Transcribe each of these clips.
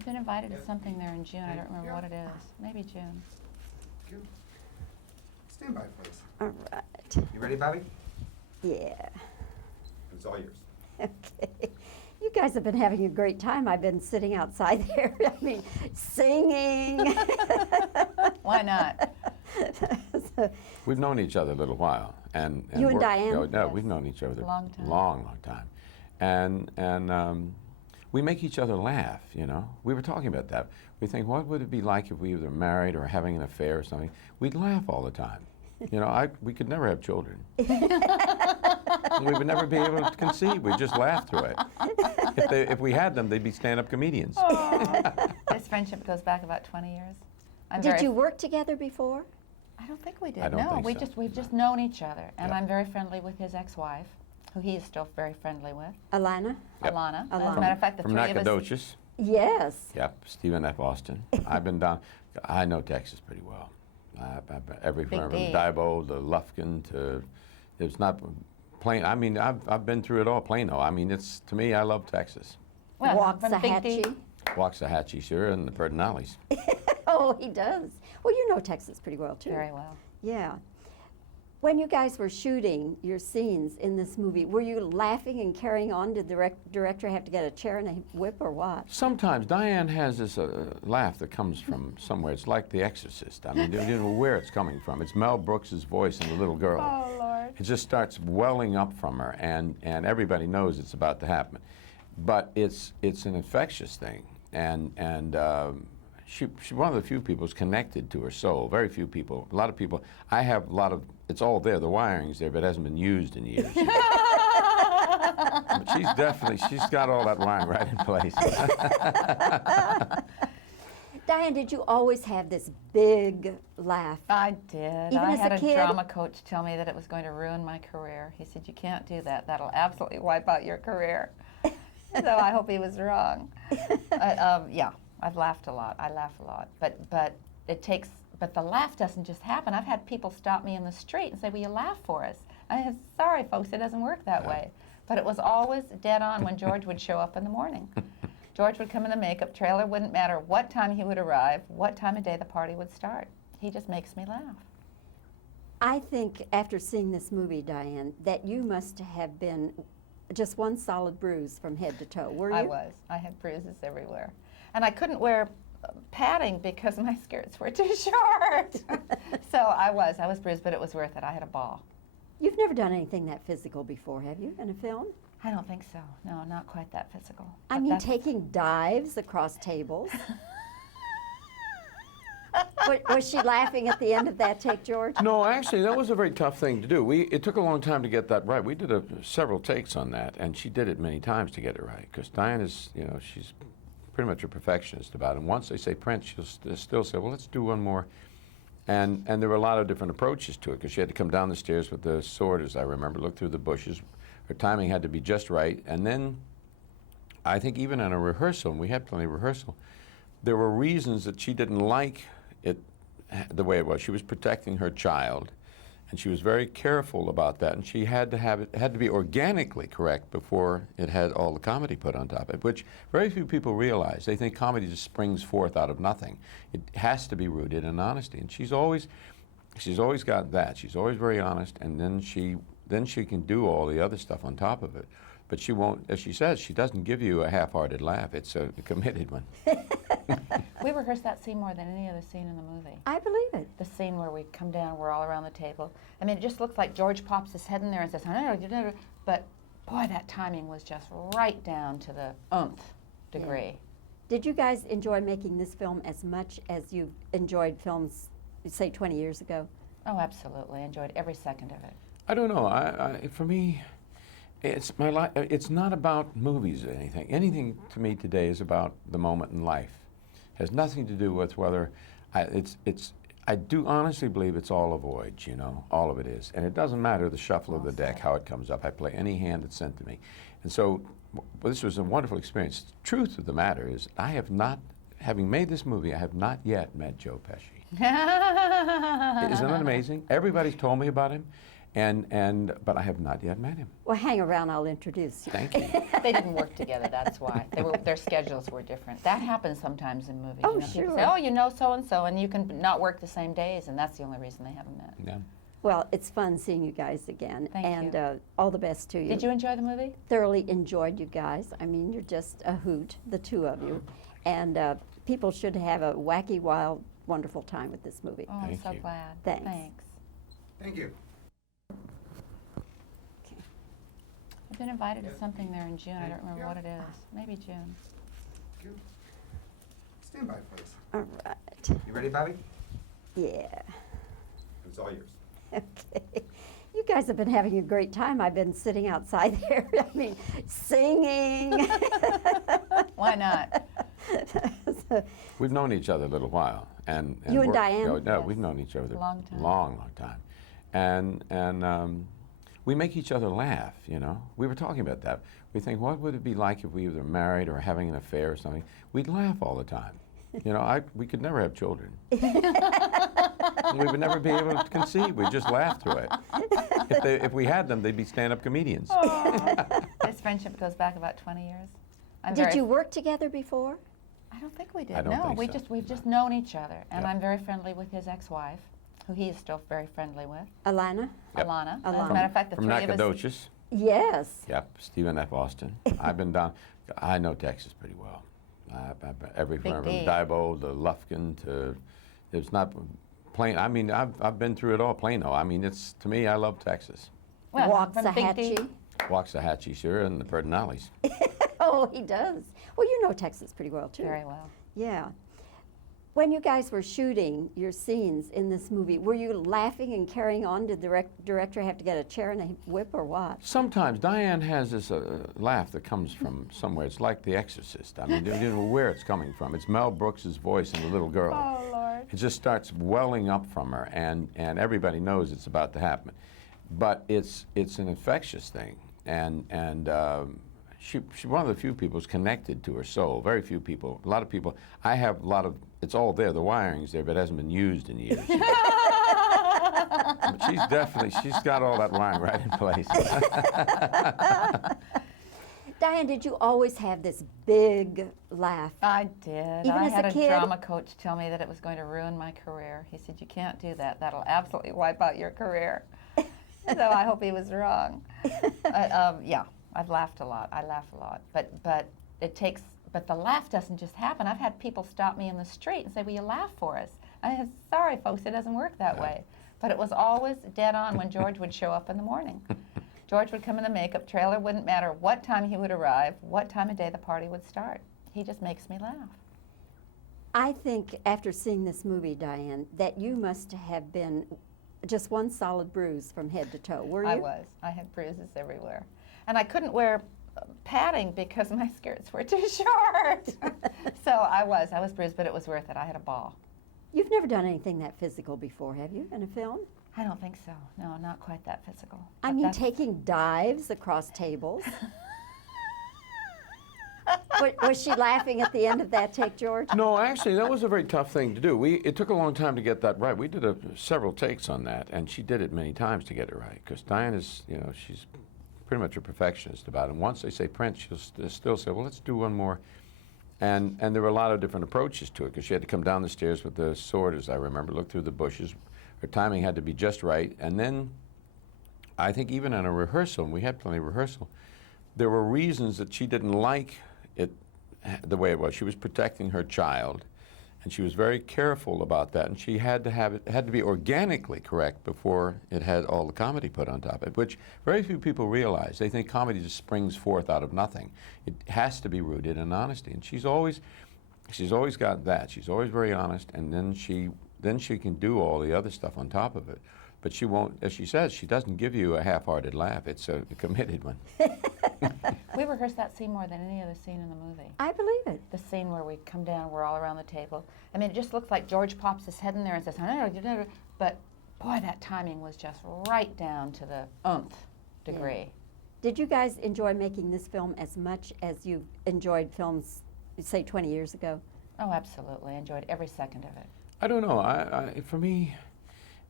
I've been invited to something there in June. I don't remember what it is. Maybe June. Stand by, please. All right. You ready, Bobbie? Yeah. It's all yours. Okay. You guys have been having a great time. I've been sitting outside there, I mean, singing. Why not? We've known each other a little while, and You and we're- Dyan? No, Yes. we've known each other Long time. long time, and we make each other laugh. You know, we were talking about that. We think, what would it be like if we were married or having an affair or something? We'd laugh all the time. You know, we could never have children. We would never be able to conceive. We'd just laugh through it. If we had them, they'd be stand-up comedians. This friendship goes back about 20 years. Did you work together before? I don't think we did. I don't no, think so. we've just known each other, and Yeah. I'm very friendly with his ex-wife, who he is still very friendly with, Alana? Yep. Alana. As Alana. a matter of fact, the From three of us. Nacogdoches. Yes. Yep, Stephen F. Austin. I've been down. I know Texas pretty well. Everywhere from D. Diboll to Lufkin to, it's not plain. I mean, I've been through it all. Plano. I mean, it's to me. I love Texas. Well, from Big D. Waxahachie. Waxahachie, sure, and the Pedernales. Oh, he does. Well, you know Texas pretty well, too. Very well. Yeah. When you guys were shooting your scenes in this movie, were you laughing and carrying on? Did the director have to get a chair and a whip or what? Sometimes Dyan has this laugh that comes from somewhere. It's like The Exorcist. I mean, you don't know where it's coming from. It's Mel Brooks's voice and the little girl. Oh, Lord. It just starts welling up from her, and everybody knows it's about to happen. But it's an infectious thing, and she's one of the few people who's connected to her soul. Very few people. A lot of people. I have a lot of. It's all there. The wiring's there, but it hasn't been used in years. But she's got all that wiring right in place. Dyan, did you always have this big laugh? I did. Even I as a had a kid? drama coach tell me that it was going to ruin my career. He said, "You can't do that. That'll absolutely wipe out your career." So I hope he was wrong. Yeah, I've laughed a lot. I laugh a lot, but it takes. But the laugh doesn't just happen. I've had people stop me in the street and say, "Will you laugh for us?" I said, "Sorry, folks, it doesn't work that way." But it was always dead on when George would show up in the morning. George would come in the makeup trailer. Wouldn't matter what time he would arrive, what time of day the party would start. He just makes me laugh. I think after seeing this movie, Dyan, that you must have been just one solid bruise from head to toe, were you? I was. I had bruises everywhere. And I couldn't wear padding because my skirts were too short. So I was bruised, but it was worth it. I had a ball. You've never done anything that physical before, have you, in a film? I don't think so. No, not quite that physical. I But mean, that's- taking dives across tables. Was she laughing at the end of that take, George? No, actually, that was a very tough thing to do. It took a long time to get that right. We did several takes on that, and she did it many times to get it right. Because Dyan is, she's pretty much a perfectionist about it. And once they say print, she'll still say, well, let's do one more. And there were a lot of different approaches to it, because she had to come down the stairs with the sword, as I remember, look through the bushes. Her timing had to be just right. And then I think even in a rehearsal, and we had plenty of rehearsal, there were reasons that she didn't like it the way it was. She was protecting her child, and she was very careful about that, and she had to have it had to be organically correct before it had all the comedy put on top of it, which very few people realize. They think comedy just springs forth out of nothing. It has to be rooted in honesty, and she's always got that. She's always very honest, and then she can do all the other stuff on top of it. But she won't, as she says, she doesn't give you a half-hearted laugh. It's a committed one. We rehearsed that scene more than any other scene in the movie. I believe it. The scene where we come down, we're all around the table. I mean, it just looks like George pops his head in there and says, but boy, that timing was just right down to the degree. Did you guys enjoy making this film as much as you enjoyed films, say, 20 years ago? Oh, absolutely. I enjoyed every second of it. I don't know. For me, it's my life. It's not about movies or anything. Anything to me today is about the moment in life. Has nothing to do with whether I do honestly believe it's all a voyage, all of it is. And it doesn't matter the shuffle of the deck, how it comes up. I play any hand that's sent to me. And so this was a wonderful experience. The truth of the matter is having made this movie, I have not yet met Joe Pesci. Isn't that amazing? Everybody's told me about him. But I have not yet met him. Well, hang around, I'll introduce you. Thank you. They didn't work together, that's why. Their schedules were different. That happens sometimes in movies. Oh, you know, people sure. say, oh, you know so-and-so, and you can not work the same days, and that's the only reason they haven't met. Yeah. Well, it's fun seeing you guys again. Thank and you. All the best to you. Did you enjoy the movie? Thoroughly enjoyed you guys. I mean, you're just a hoot, the two of you. And people should have a wacky, wild, wonderful time with this movie. Oh, I'm Thank so you. glad. Thanks. Thank you. I've been invited to something there in June. I don't remember what it is. Maybe June. Thank you. Stand by, please. All right. You ready, Bobbie? Yeah. It's all yours. Okay. You guys have been having a great time. I've been sitting outside there, I mean, singing. Why not? So, We've known each other a little while, and You and we're- Dyan? No, Yes. we've known each other Long time. long time, and we make each other laugh. You know, we were talking about that. We think, what would it be like if we were married or having an affair or something? We'd laugh all the time. You know, we could never have children. We would never be able to conceive. We'd just laugh through it. If we had them, they'd be stand-up comedians. This friendship goes back about 20 years. did you work together before? I don't think we did. I don't no, think so. we've just known each other, and Yep. I'm very friendly with his ex-wife, who he is still very friendly with, Alana? Yep. Alana. As a Alana. matter of fact, the From three of us. Nacogdoches. Yes. Yep, Stephen F. Austin. I've been down. I know Texas pretty well. Every Big from D. Diboll to Lufkin to, it's not plain. I mean, I've been through it all. Plano. I mean, it's to me. I love Texas. Well, from Big D. Waxahachie. Waxahachie, sure, and the Pedernales. Oh, he does. Well, you know Texas pretty well, too. Very well. Yeah. When you guys were shooting your scenes in this movie, were you laughing and carrying on? Did the director have to get a chair and a whip or what? Sometimes Dyan has this laugh that comes from somewhere. It's like The Exorcist. I mean, you don't know where it's coming from. It's Mel Brooks's voice in The Little Girl. Oh, Lord. It just starts welling up from her, and everybody knows it's about to happen. But it's an infectious thing, and she's one of the few people who's connected to her soul. Very few people. A lot of people. I have a lot of. It's all there. The wiring's there, but it hasn't been used in years. But she's got all that wiring right in place. Diane, did you always have this big laugh? I did. Even I as had a a kid? drama coach tell me that it was going to ruin my career. He said, you can't do that. That'll absolutely wipe out your career. So I hope he was wrong. Yeah, I've laughed a lot. I laugh a lot. But the laugh doesn't just happen. I've had people stop me in the street and say, will you laugh for us? I said, sorry, folks, it doesn't work that way. But it was always dead on when George would show up in the morning. George would come in the makeup trailer. Wouldn't matter what time he would arrive, what time of day the party would start. He just makes me laugh. I think after seeing this movie, Diane, that you must have been just one solid bruise from head to toe. Were you? I was. I had bruises everywhere. And I couldn't wear padding because my skirts were too short. So I was bruised, but it was worth it. I had a ball. You've never done anything that physical before, have you, in a film? I don't think so. No, not quite that physical. I But mean, that's- taking dives across tables. Was she laughing at the end of that take, George? No, actually, that was a very tough thing to do. It took a long time to get that right. We did several takes on that, and she did it many times to get it right. Because Dyan is, you know, she's pretty much a perfectionist about it. And once they say print, she'll still say, well, let's do one more. And there were a lot of different approaches to it, because she had to come down the stairs with the sword, as I remember, look through the bushes. Her timing had to be just right. And then I think even in a rehearsal, and we had plenty of rehearsal, there were reasons that she didn't like it the way it was. She was protecting her child, and she was very careful about that, and she had to have it had to be organically correct before it had all the comedy put on top of it, which very few people realize. They think comedy just springs forth out of nothing. It has to be rooted in honesty, and she's always got that. She's always very honest, and then she can do all the other stuff on top of it. But she won't, as she says, she doesn't give you a half-hearted laugh. It's a committed one. We rehearsed that scene more than any other scene in the movie. I believe it. The scene where we come down, we're all around the table. I mean, it just looks like George pops his head in there and says, "No," but boy, that timing was just right down to the degree. Did you guys enjoy making this film as much as you enjoyed films, say, 20 years ago? Oh, absolutely. I enjoyed every second of it. I don't know. For me,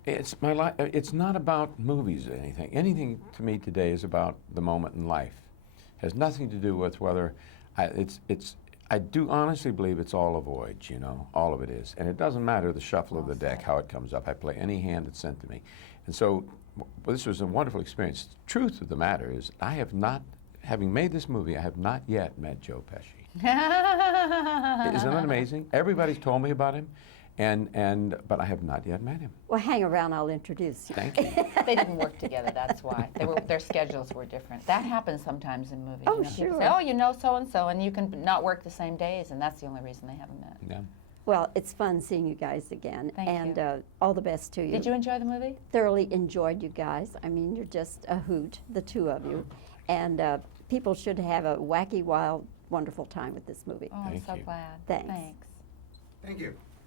It's my life. It's not about movies or anything. Anything to me today is about the moment in life. Has nothing to do with whether I do honestly believe it's all a voyage, you know, all of it is. And it doesn't matter the shuffle of the deck, how it comes up. I play any hand that's sent to me. And so this was a wonderful experience. The truth of the matter is I have not, having made this movie, I have not yet met Joe Pesci. Isn't that amazing? Everybody's told me about him, but I have not yet met him. Well, hang around, I'll introduce you. Thank you. They didn't work together, that's why. Their schedules were different. That happens sometimes in movies. Oh, you know, people sure. say, oh, you know so-and-so, and you can not work the same days, and that's the only reason they haven't met. Yeah. Well, it's fun seeing you guys again. Thank and you. All the best to you. Did you enjoy the movie? Thoroughly enjoyed you guys. I mean, you're just a hoot, the two of you. And people should have a wacky, wild, wonderful time with this movie. Oh, I'm Thank so you. glad. Thanks. Thanks. Thank you.